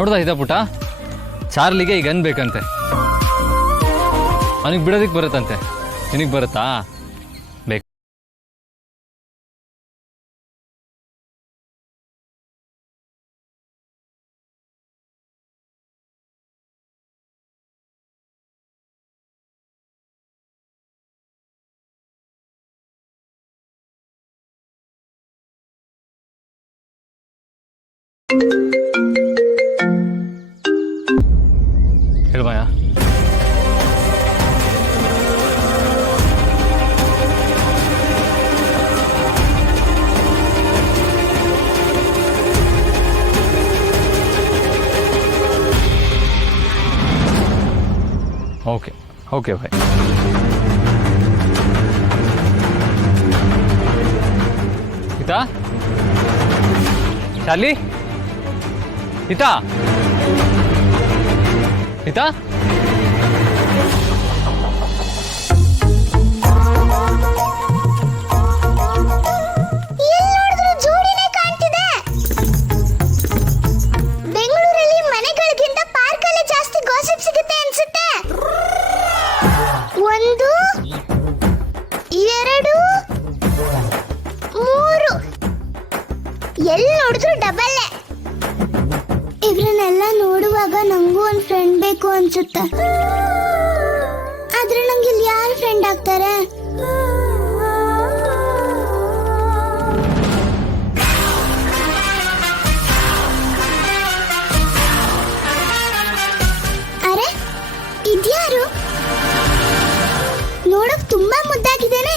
ನೋಡ್ದ ಇದ ಪುಟ, ಚಾರ್ಲಿಗೆ ಈಗ ಗನ್ ಬೇಕಂತೆ. ಅವನಿಗೆ ಬಿಡೋದಿಕ್ ಬರುತ್ತಂತೆ, ನಿನಗೆ ಬರುತ್ತಾ? ಬೇಕು. ಹೇಳ್ಬಾಯ. Okay okay bye. ಇತಾ ಚಾರ್ಲಿ, ಇತಾ ಇತಾ ಬೆಂಗಳೂರಲ್ಲಿ ಮನೆಗಳಿಗಿಂತ ಪಾರ್ಕ್ ಅಲ್ಲಿ ಜಾಸ್ತಿ ಗಾಸಿಪ್ ಸಿಗುತ್ತೆ ಅನ್ಸುತ್ತೆ. 1 2 3 ಎಲ್ಲಿ ನೋಡಿದ್ರು ಡಬಲ್. ಇವ್ರನ್ನೆಲ್ಲ ನೋಡುವಾಗ ನಂಗೂ ಒಂದು ಫ್ರೆಂಡ್ ಬೇಕು ಅನ್ಸುತ್ತೆ. ಆದ್ರೆ ನಂಗೆ ಇಲ್ಲಿ ಯಾರು ಫ್ರೆಂಡ್ ಆಗ್ತಾರೆ? ಅರೆ ಇದ್ಯಾರು? ನೋಡಕ್ ತುಂಬಾ ಮುದ್ದಾಗಿದ್ದೇನೆ.